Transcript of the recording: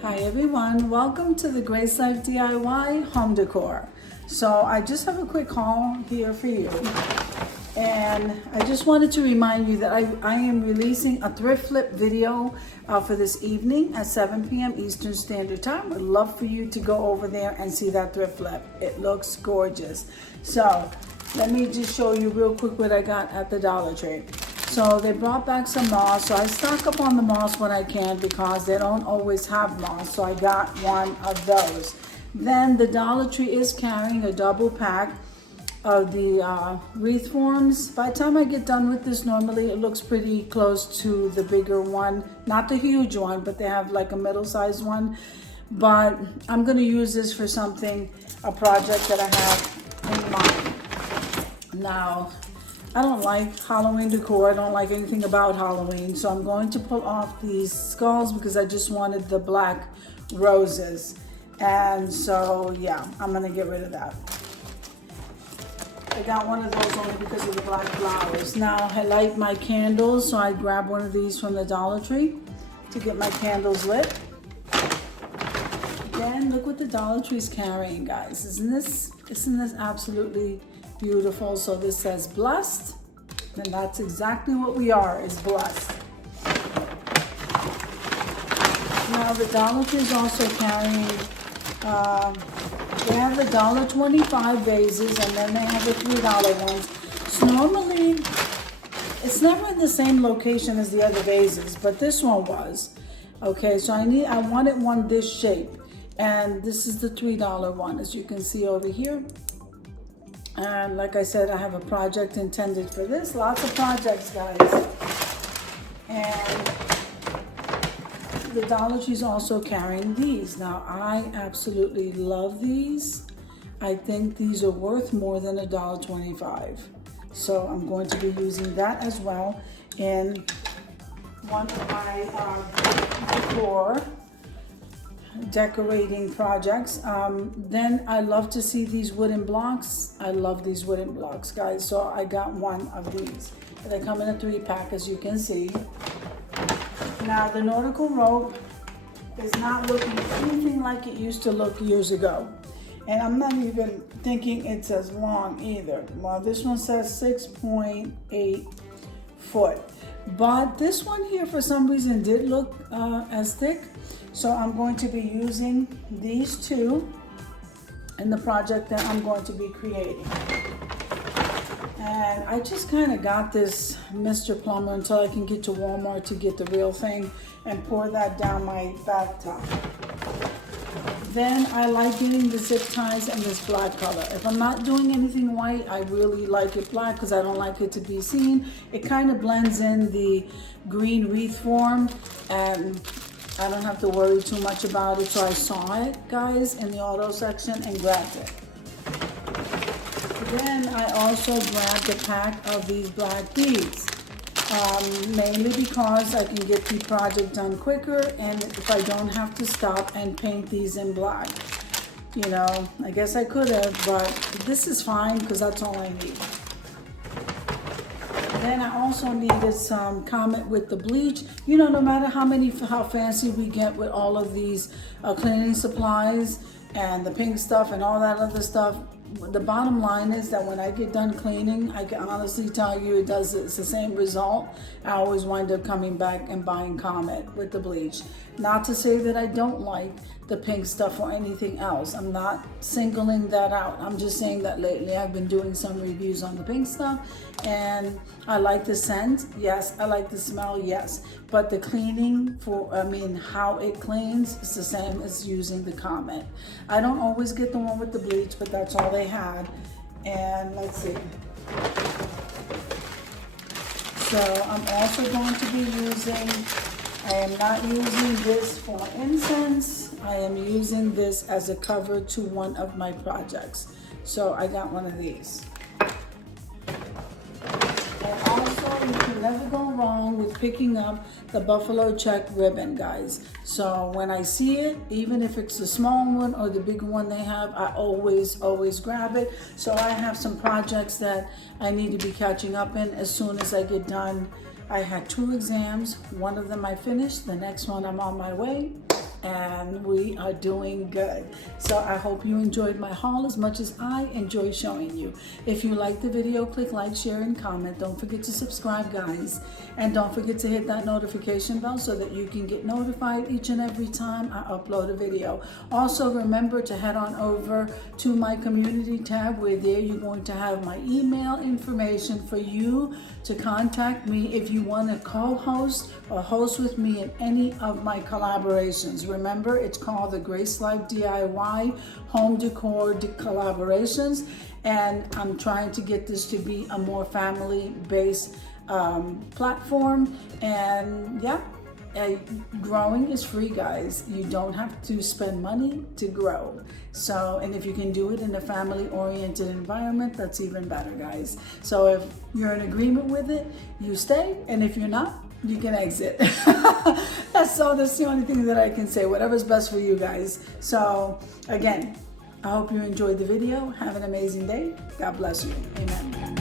Hi everyone, welcome to the Grace Life DIY home decor. So I just have a quick haul here for you, and I just wanted to remind you that I am releasing a thrift flip video for this evening at 7 p.m. Eastern Standard Time. Would love for you to go over there and see that thrift flip. It looks gorgeous. So let me just show you real quick what I got at the Dollar Tree. So they brought back some moss, so I stock up on the moss when I can because they don't always have moss, so I got one of those. Then the Dollar Tree is carrying a double pack of the wreath forms. By the time I get done with this, normally it looks pretty close to the bigger one. Not the huge one, but they have like a middle-sized one. But I'm gonna use this for something, a project that I have in mind. Now, I don't like Halloween decor. I don't like anything about Halloween. So I'm going to pull off these skulls because I just wanted the black roses. And so, yeah, I'm gonna get rid of that. I got one of those only because of the black flowers. Now I light my candles, so I grab one of these from the Dollar Tree to get my candles lit. Again, look what the Dollar Tree's carrying, guys. Isn't this absolutely beautiful? So this says blessed, and that's exactly what we are, is blessed. Now the Dollar Tree is also carrying, they have the $1.25 vases, and then they have the $3 ones. So normally, it's never in the same location as the other vases, but this one was. Okay, so I wanted one this shape, and this is the $3 one, as you can see over here. And like I said, I have a project intended for this. Lots of projects, guys. And the Dollar Tree is also carrying these. Now, I absolutely love these. I think these are worth more than $1.25. So I'm going to be using that as well in one of my decor decorating projects. Then I love to see these wooden blocks. I love these wooden blocks, guys. So I got one of these. They come in a 3-pack, as you can see. Now the nautical rope is not looking anything like it used to look years ago. And I'm not even thinking it's as long either. Well, this one says 6.8 foot. But this one here, for some reason, did look as thick. So I'm going to be using these two in the project that I'm going to be creating. And I just kind of got this Mr. Plumber until I can get to Walmart to get the real thing and pour that down my bathtub. Then I like getting the zip ties in this black color. If I'm not doing anything white, I really like it black because I don't like it to be seen. It kind of blends in the green wreath form, and I don't have to worry too much about it. So I saw it, guys, in the auto section and grabbed it. Then I also grabbed a pack of these black beads, mainly because I can get the project done quicker, and if I don't have to stop and paint these in black. You know, I guess I could have, but this is fine because that's all I need. Then I also needed some Comet with the bleach. You know, no matter how fancy we get with all of these cleaning supplies and the pink stuff and all that other stuff, the bottom line is that when I get done cleaning, I can honestly tell you it's the same result. I always wind up coming back and buying Comet with the bleach. Not to say that I don't like the pink stuff or anything else. I'm not singling that out. I'm just saying that lately I've been doing some reviews on the pink stuff, and I like the scent, yes. I like the smell, yes. But the cleaning how it cleans is the same as using the Comet. I don't always get the one with the bleach, but that's all they had. And let's see. So I'm also going to be using I am not using this for incense. I am using this as a cover to one of my projects. So I got one of these. And also, you can never go wrong with picking up the buffalo check ribbon, guys. So when I see it, even if it's the small one or the big one they have, I always grab it. So I have some projects that I need to be catching up in as soon as I get done. I had 2 exams. One of them I finished. The next one I'm on my way. And we are doing good. So I hope you enjoyed my haul as much as I enjoy showing you. If you like the video, click like, share, and comment. Don't forget to subscribe, guys. And don't forget to hit that notification bell so that you can get notified each and every time I upload a video. Also, remember to head on over to my community tab, where there you're going to have my email information for you to contact me if you want to co-host or host with me in any of my collaborations. Remember, it's called the Grace Life DIY Home Decor Collaborations, and I'm trying to get this to be a more family-based platform. And yeah, growing is free, guys. You don't have to spend money to grow. So, and if you can do it in a family-oriented environment, that's even better, guys. So if you're in agreement with it, you stay, and if you're not, you can exit. That's the only thing that I can say. Whatever's best for you guys. So again, I hope you enjoyed the video. Have an amazing day. God bless you. Amen.